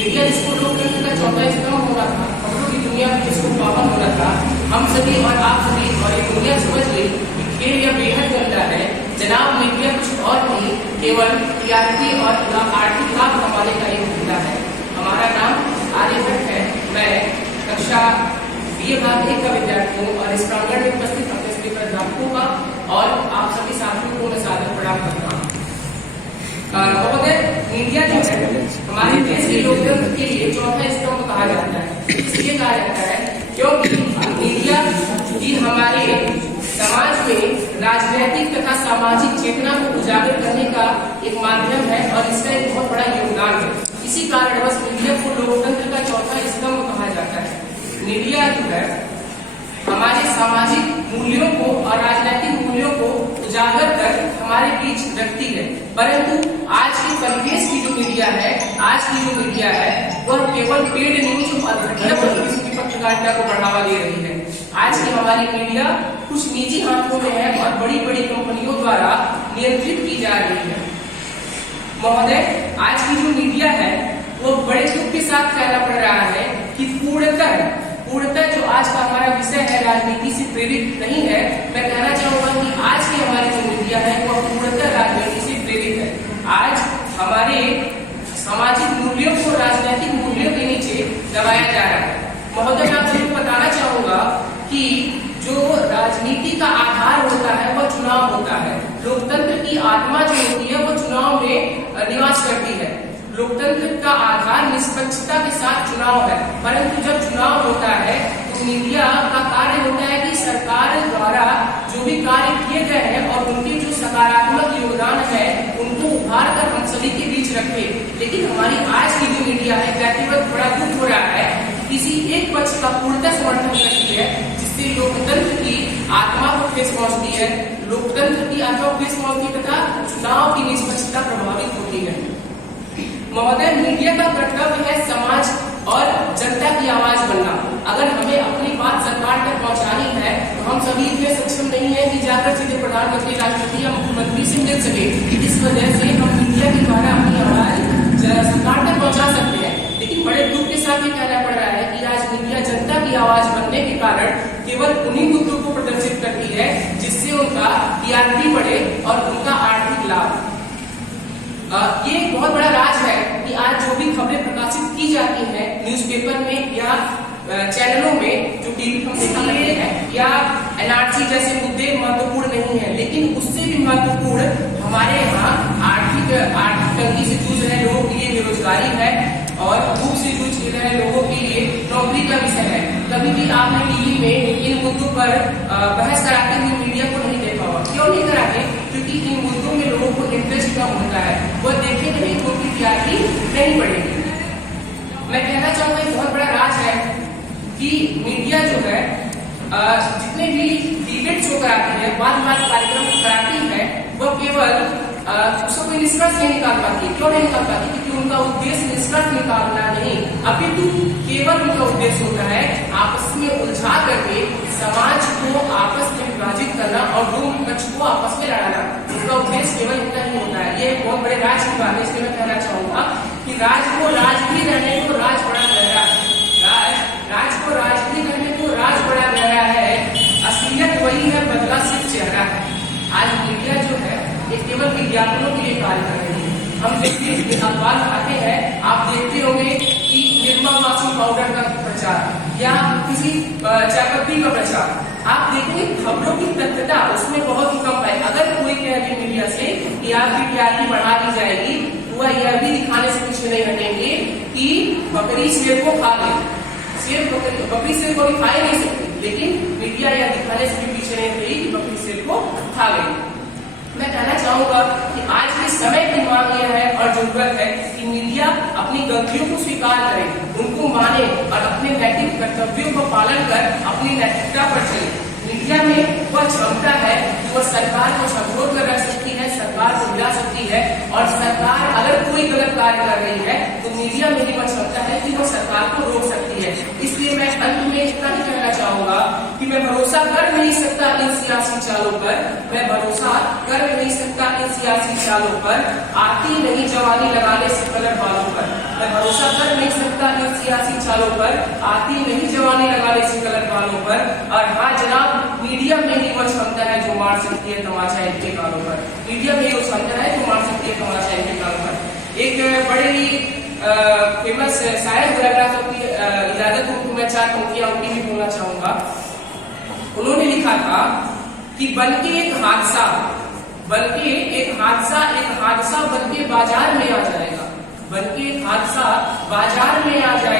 Media जिसको लोकतंत्र का चौथा स्तंभ होना था, खबरों की दुनिया में जिसको पावन होना था, हम सभी और आप सभी और ये दुनिया समझ गई कि खेल यह बेहद गंदा है। जनाब मीडिया कुछ और नहीं, केवल टीआरपी और आर्थिक लाभ कमाने का एक धंधा है। हमारा नाम आर्यभट्ट है। मैं कक्षा BA भाग 1 का विद्यार्थी हूँ और इस प्रांगण में उपस्थित अपने सभी प्राध्यापकों का और आप सभी साथियों को मैं सादर प्रणाम करता हूँ। मीडिया जो है हमारे देश के लोकतंत्र के लिए चौथा स्तंभ कहा जाता है। इसलिए कहा जाता है क्योंकि मीडिया ही हमारे समाज में राजनीतिक तथा सामाजिक चेतना को उजागर करने का एक माध्यम है और इसका एक बहुत बड़ा योगदान है। इसी कारणवश मीडिया को लोकतंत्र का चौथा स्तंभ कहा जाता है। मीडिया जो है हमारे सामाजिक मूल्यों को और राजनीतिक मूल्यों को उजागर कर हमारे बीच रखती है, परंतु आज के परिवेश की जो मीडिया है, वह केवल पेड न्यूज और घटिया की पत्रकारिता को बढ़ावा दे रही है। आज की हमारी मीडिया कुछ निजी हाथों में है और बड़ी बड़ी कंपनियों द्वारा नियंत्रित की जा रही है। महोदय, आज की जो मीडिया है वो बड़े दुख के साथ कहना पड़ रहा है कि पूर्णतः जो आज का हमारा विषय है राजनीति से प्रेरित नहीं है। मैं कहना चाहूंगा कि आज की हमारी जो मीडिया है वह पूर्णतः राजनीति से प्रेरित है। आज हमारे सामाजिक मूल्यों को राजनीतिक मूल्यों के नीचे दबाया जा रहा है। महोदय, मैं आपको बताना चाहूंगा कि जो राजनीति का आधार होता है वह चुनाव होता है। लोकतंत्र की आत्मा जो होती है वह चुनाव में निवास करती है। लोकतंत्र का आधार निष्पक्षता के साथ चुनाव है, परंतु जब चुनाव होता है तो मीडिया का कार्य होता है कि सरकार द्वारा जो भी कार्य किए गए हैं और उनके जो सकारात्मक योगदान है उनको उभार कर हम सभी के बीच रखे। लेकिन हमारी आज की जो मीडिया है कहते वक्त बड़ा दुख हो रहा है, किसी एक पक्ष का पूर्णतः समर्थन करती है, जिससे लोकतंत्र की आत्मा को ठेस पहुंचती है, लोकतंत्र की आत्मा को ठेस पहुंचती है तथा चुनाव की निष्पक्षता प्रभावित होती है। महोदय, मीडिया का कर्तव्य है समाज और जनता की आवाज बनना। अगर हमें अपनी बात सरकार तक पहुंचानी है तो हम सभी इतने सक्षम नहीं है कि जाकर सीधे प्रधानमंत्री, राष्ट्रपति या मुख्यमंत्री से मिल सके। इस वजह से हम मीडिया के द्वारा अपनी आवाज सरकार तक पहुंचा सकते हैं। लेकिन बड़े दुख के साथ ये कहना पड़ रहा है कि आज मीडिया जनता की आवाज बनने के कारण केवल उन्हीं मुद्दों को प्रदर्शित करती है जिससे उनका टीआरपी बढ़े और उनका आर्थिक लाभ। ये एक बहुत बड़ा राज है कि आज जो भी खबरें प्रकाशित की जाती हैं न्यूज़पेपर में या चैनलों में, जो टीवी पर देखा गया है, या एनआरसी जैसे मुद्दे महत्वपूर्ण नहीं है, लेकिन उससे भी महत्वपूर्ण हमारे यहाँ आर्थिक तंगी से जूझ रहे लोगों के लिए बेरोजगारी है और भूख से जूझ रहे लोगों के लिए नौकरी का विषय है। कभी भी आपने टीवी में इन मुद्दों पर बहस कराते हुए मीडिया को नहीं देखा होगा। क्यों नहीं कराते? क्योंकि इन मुद्दों में लोगों को इंटरेस्ट कम होता है, वो देखेंगे नहीं तो उनकी टीआरपी नहीं बढ़ेगी। मैं कहना चाहूंगा एक बहुत बड़ा राज है कि मीडिया जो है जितने भी डिबेट शो कराती है, वाद कार्यक्रम कराती है, वो केवल उसका कोई निष्कर्ष नहीं निकाल पाती। क्यों नहीं निकाल पाती? क्योंकि उनका उद्देश्य निष्कर्ष निकालना नहीं, अपितु केवल उनका उद्देश्य होता है आपस में उलझा करके समाज को आपस में विभाजित करना और दो पक्ष को आपस में लड़ाना। उनका उद्देश्य केवल इतना ही होता है। ये बहुत बड़े राज की बात है। इसलिए मैं कहना चाहूंगा कि राज को राज भी रहने को राज बड़ा गहरा है, राज को राज भी रहने को राज बड़ा गहरा है। असलियत वही है, बदला सिर्फ चेहरा है। आज मीडिया जो है ये केवल विज्ञापनों के लिए कार्य कर रही है। हम देखते अखबार खाते हैं, आप देखते होंगे कि निर्मा मासूम पाउडर का प्रचार या किसी चायपत्ती का प्रचार, आप देखेंगे खबरों की तथ्यता उसमें बहुत ही कम है। अगर कोई कह दे मीडिया से कि आपकी टीआरपी बढ़ा दी जाएगी, तो वह यह भी दिखाने से कुछ नहीं हटेंगे कि बकरी शेर को खा गई। बकरी शेर को भी खा ही नहीं सकती, लेकिन मीडिया यह दिखाने से भी पीछे नहीं रही कि बकरी शेर को खा गई। मैं कहना चाहूंगा कि आज के समय की मांग यह है और जरूरत है कि मीडिया अपनी गलतियों को स्वीकार करे, उनको माने और अपने नैतिक कर्तव्यों का पालन कर अपनी नैतिकता पर चले। मीडिया में वह क्षमता है कि वह सरकार को संबोध कर रख सकती है, सरकार को मिला सकती है, और सरकार अगर कोई गलत कार्य कर रही है तो मीडिया में भी वह क्षमता है कि वह सरकार को रोक सकती है। इसलिए मैं अंत में इतना ही कहना चाहूंगा कि मैं भरोसा कर नहीं सकता इन सियासी चालों पर, मैं भरोसा कर नहीं सकता इन सियासी चालों पर, आती नहीं जवानी लगाने से कलर बालों पर, मैं भरोसा कर नहीं सकता इन सियासी चालों पर, आती नहीं जवानी लगाने से गलत बालों पर। और हाँ जनाब, मीडिया में ही वो क्षमता है जो मार सकती है तमाचा इनके कानों पर। मीडिया में वो क्षमता है जो मार सकती है तमाचा इनके कानों पर। एक बड़े ही फेमस शायर कोरियोग्राफर की इजाजत हो तो मैं 4 पंक्तियां उनकी भी बोलना चाहूंगा। उन्होंने लिखा था कि बनके एक हादसा बनके बाजार में आ जाएगा, बनके एक हादसा बाजार में आ जाएगा।